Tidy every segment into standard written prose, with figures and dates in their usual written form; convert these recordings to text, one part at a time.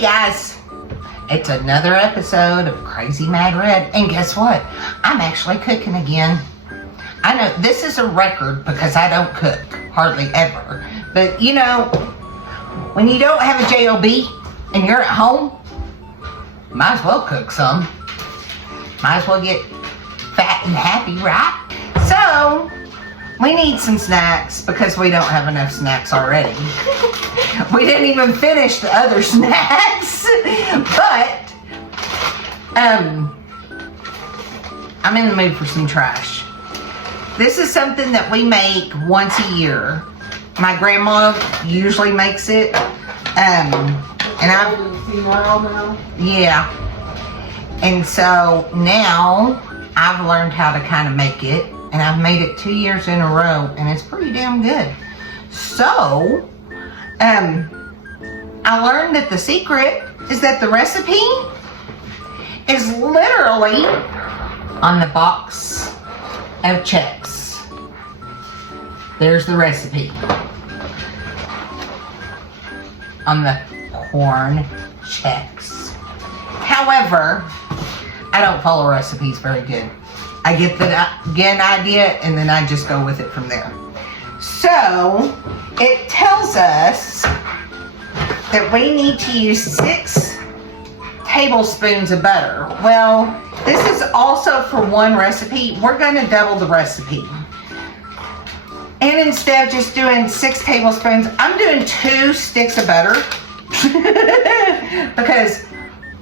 Hey guys, it's another episode of Crazy Mad Red, and guess what? I'm actually cooking again. I know this is a record because I don't cook hardly ever, but you know, when you don't have a job and you're at home, might as well cook some. Might as well get fat and happy, right? So we need some snacks because we don't have enough snacks already. We didn't even finish the other snacks, but I'm in the mood for some trash. This is something that we make once a year. My grandma usually makes it, and so now I've learned how to kind of make it, and I've made it 2 years in a row, and it's pretty damn good. So, I learned that the secret is that the recipe is literally on the box of Chex. There's the recipe. On the corn Chex. However, I don't follow recipes very good. I get an idea and then I just go with it from there. So, it tells us that we need to use 6 tablespoons of butter. Well, this is also for one recipe. We're going to double the recipe. And instead of just doing 6 tablespoons, I'm doing 2 sticks of butter. Because,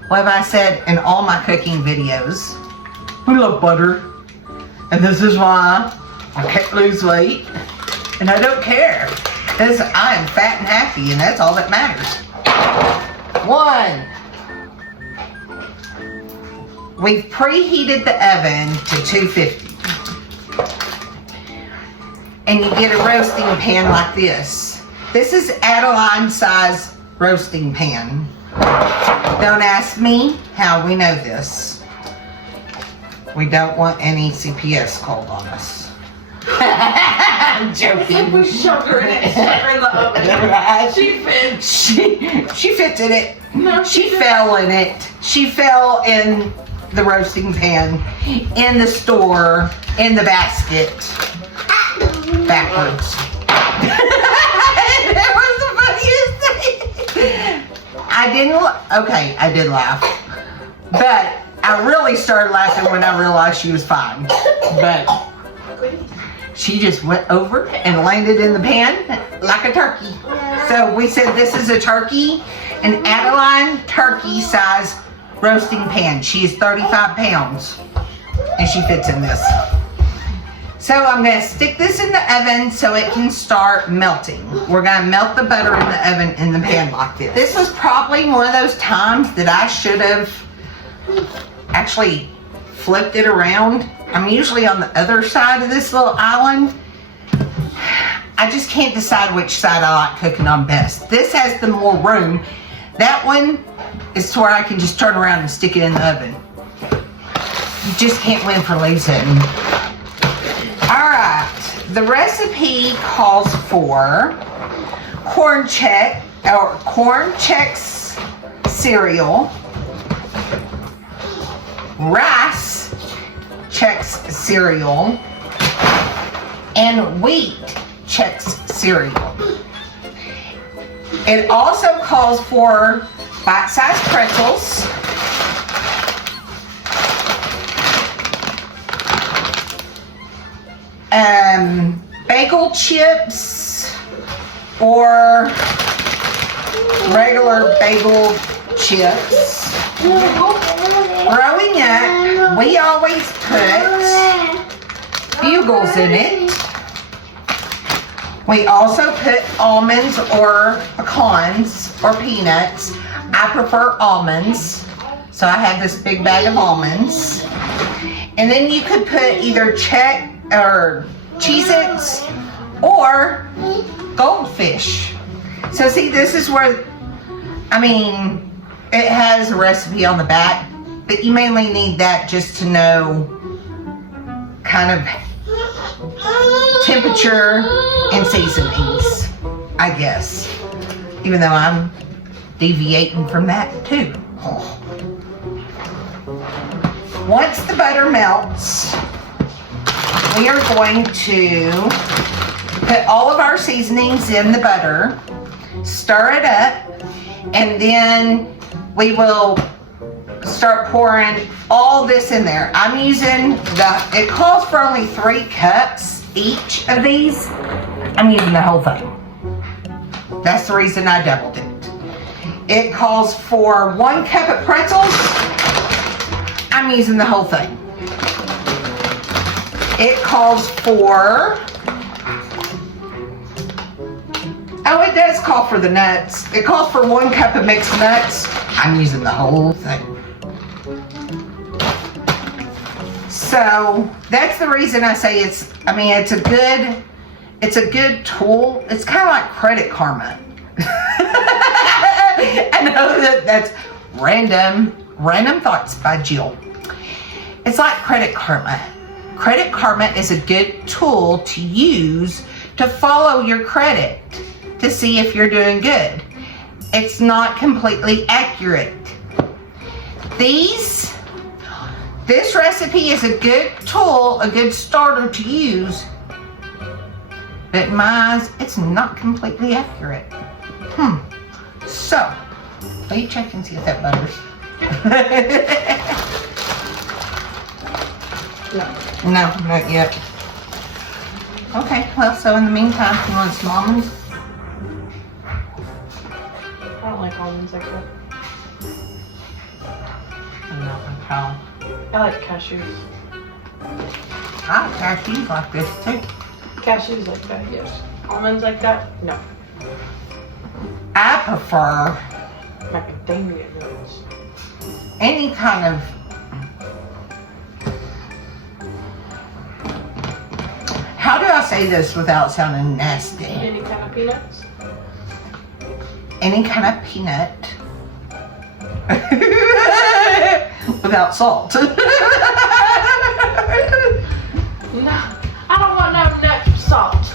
what have I said in all my cooking videos? I love butter. And this is why I can't lose weight. And I don't care. Because I am fat and happy, and that's all that matters. 1. We've preheated the oven to 250. And you get a roasting pan like this. This is Adeline size roasting pan. Don't ask me how we know this. We don't want any CPS called on us. I'm joking. We shoved her in it. Shoved her in the oven. She fit. She fits in it. No, she fell in it. She fell in the roasting pan, in the store, in the basket. Backwards. That was the funniest thing. I did laugh. But I really started laughing when I realized she was fine. But she just went over and landed in the pan like a turkey. So we said this is a turkey, an Adeline turkey size roasting pan. She is 35 pounds and she fits in this. So I'm going to stick this in the oven so it can start melting. We're going to melt the butter in the oven in the pan like this. This was probably one of those times that I should have actually flipped it around. I'm usually on the other side of this little island. I just can't decide which side I like cooking on best. This has the more room. That one is to where I can just turn around and stick it in the oven. You just can't win for losing. Alright, the recipe calls for corn Chex cereal, rice Chex cereal, and wheat Chex cereal. It also calls for bite-sized pretzels, bagel chips, or regular bagel chips. Growing up, we always put bugles in it. We also put almonds or pecans or peanuts. I prefer almonds, so I have this big bag of almonds. And then you could put either Cheez-Its or Goldfish. So see, this is where, it has a recipe on the back, but you mainly need that just to know kind of temperature and seasonings, I guess. Even though I'm deviating from that too. Once the butter melts, we are going to put all of our seasonings in the butter, stir it up, and then we will start pouring all this in there. I'm using it calls for only 3 cups each of these. I'm using the whole thing. That's the reason I doubled it. It calls for 1 cup of pretzels. I'm using the whole thing. It calls for, oh, it does call for the nuts. It calls for 1 cup of mixed nuts. I'm using the whole thing. So that's the reason I say it's a good tool. It's kind of like Credit Karma. I know that's random thoughts by Jill. It's like Credit Karma. Credit Karma is a good tool to use to follow your credit to see if you're doing good. It's not completely accurate. This recipe is a good tool, a good starter to use, but in my eyes, it's not completely accurate. So, let me check and see if that butters. No, not yet. Okay, well, so in the meantime, you want some almonds? I don't like almonds like that. How? I like cashews. I like cashews like this too. Cashews like that, yes. Almonds like that, no. I prefer Macadamia nuts. any kind of how do I say this without sounding nasty? Any kind of peanuts? Any kind of peanut without salt. No, I don't want no nut salt.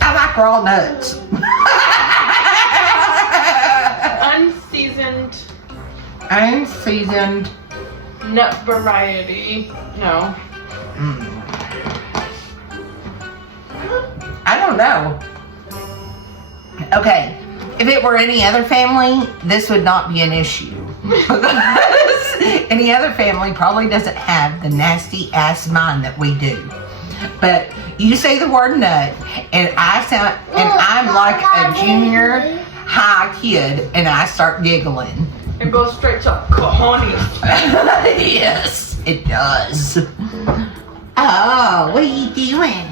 I like raw nuts. Unseasoned nut variety. No. I don't know. Okay, if it were any other family, this would not be an issue. Because any other family probably doesn't have the nasty ass mind that we do. But you say the word nut, and I'm like a junior high kid, and I start giggling. It goes straight to cojones. Yes, it does. Oh, what are you doing?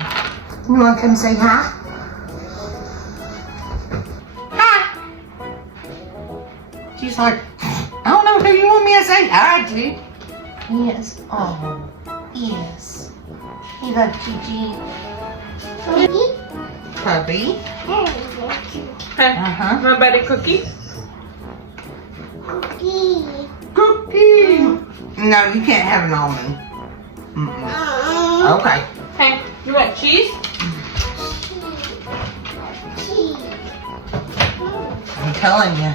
You want to come say hi? Hi. She's like, I don't know who you want me to say hi to. Yes. Oh, yes. You love Gigi. Puppy. Uh-huh. My buddy Cookie. Cookie. No, you can't have an almond. Okay. Hey, you want cheese? I'm telling you.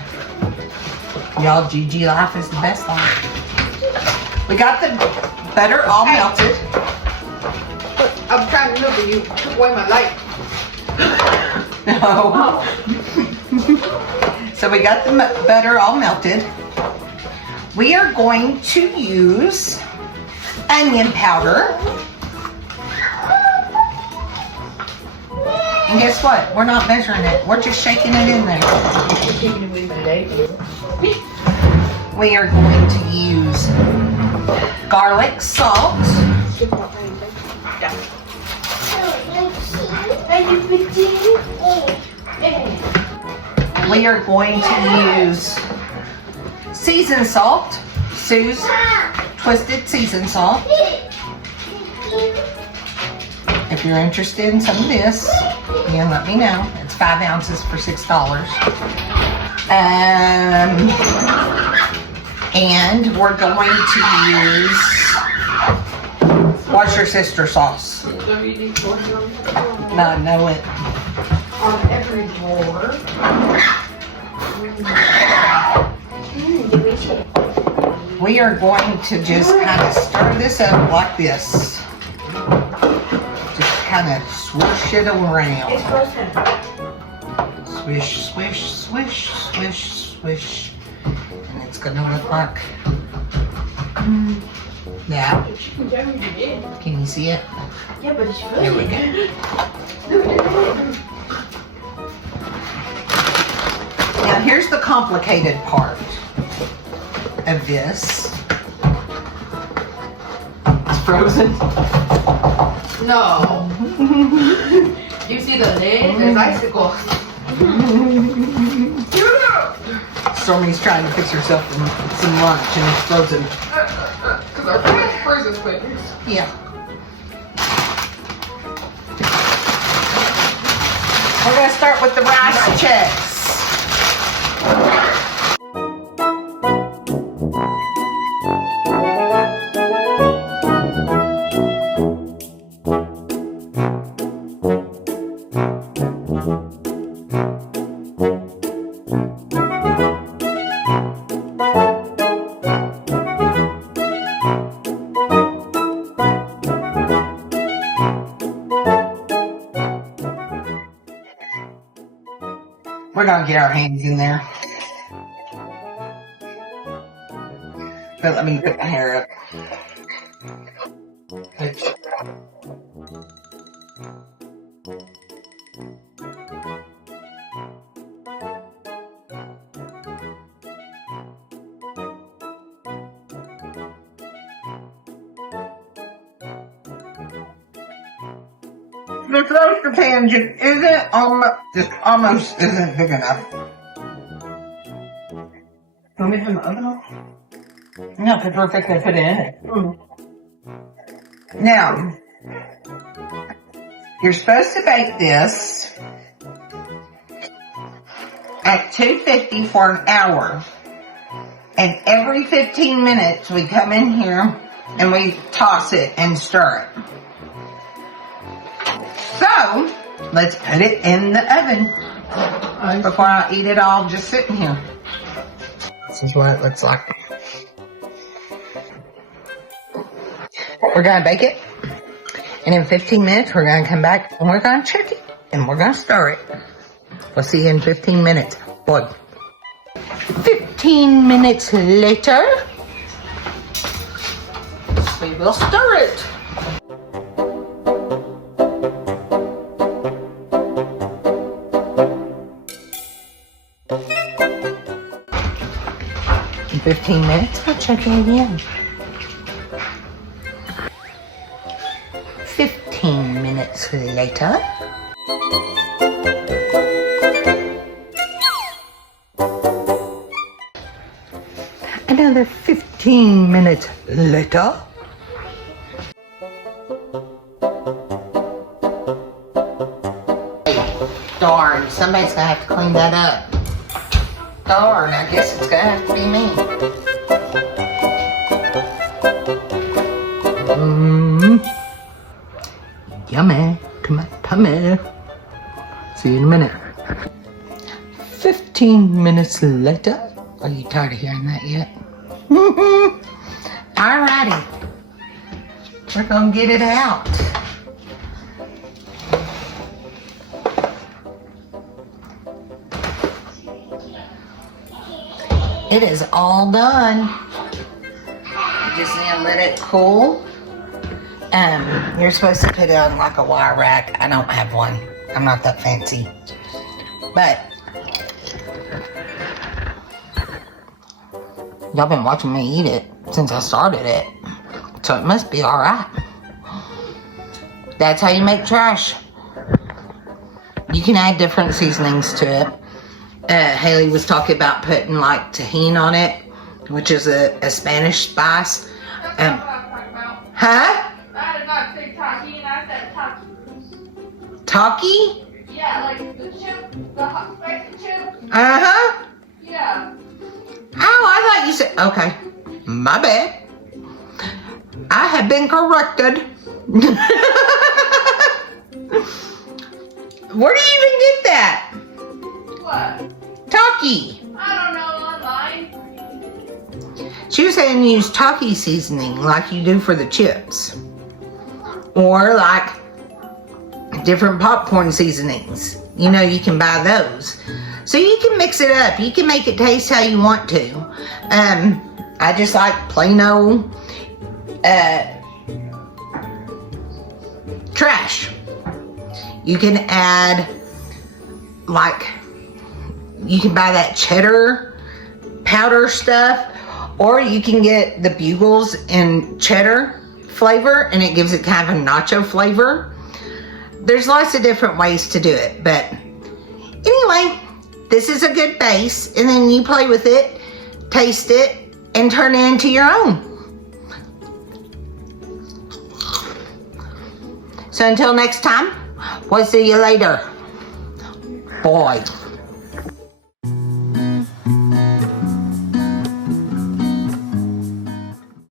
Y'all, Gigi life is the best life. We got the butter all melted. I'm trying to remember, you took away my light. No. So we got the butter all melted. We are going to use onion powder. And guess what? We're not measuring it. We're just shaking it in there. We are going to use garlic salt. We are going to use seasoned salt, Sue's twisted seasoned salt. If you're interested in some of this, then let me know. It's 5 ounces for $6. And we're going to use, what's your sister sauce? No, know it. On every drawer. We are going to just kind of stir this up like this. Just kind of swoosh it around. Swish, swish, swish, swish, swish. And it's gonna look like that. Can you see it? Yeah, but it's There we go. Now here's the complicated part of this. It's frozen. No. You see the lid? There's icicles. Stormy's trying to fix herself some lunch and it's frozen. Because our freezer's quickers. Yeah. We're gonna start with the rice checks. We're gonna get our hands in there. But let me put my hair up. The toaster pan just almost isn't big enough. Want me to turn the oven off? No, because we're fixing to put it in it. Now, you're supposed to bake this at 250 for an hour. And every 15 minutes we come in here and we toss it and stir it. So, let's put it in the oven before I eat it all just sitting here. This is what it looks like. We're going to bake it. And in 15 minutes, we're going to come back and we're going to check it. And we're going to stir it. We'll see you in 15 minutes. Boy. 15 minutes later, we will stir it. In 15 minutes, I'll check it again. 15 minutes later. Another 15 minutes later. Darn, somebody's gonna have to clean that up. Darn, I guess it's gonna have to be me. Yummy to my tummy. See you in a minute. 15 minutes later. Are you tired of hearing that yet? Alrighty. We're gonna get it out. It is all done. You just need to let it cool. You're supposed to put it on like a wire rack. I don't have one. I'm not that fancy. But y'all been watching me eat it since I started it. So it must be alright. That's how you make trash. You can add different seasonings to it. Haley was talking about putting like tahini on it, which is a Spanish spice. Huh? I did not say tahini, I said Takis. Taki? Yeah, like the chip, the hot spicy chip. Uh-huh. Yeah. Oh, I thought you said, okay. My bad. I have been corrected. Where do you even get that? What? Taki. I She was saying use Taki seasoning like you do for the chips. Or like different popcorn seasonings. You know, you can buy those. So you can mix it up. You can make it taste how you want to. I just like plain old trash. You can add, like, you can buy that cheddar powder stuff, or you can get the Bugles in cheddar flavor, and it gives it kind of a nacho flavor. There's lots of different ways to do it, but anyway, this is a good base, and then you play with it, taste it, and turn it into your own. So until next time, we'll see you later. Boy.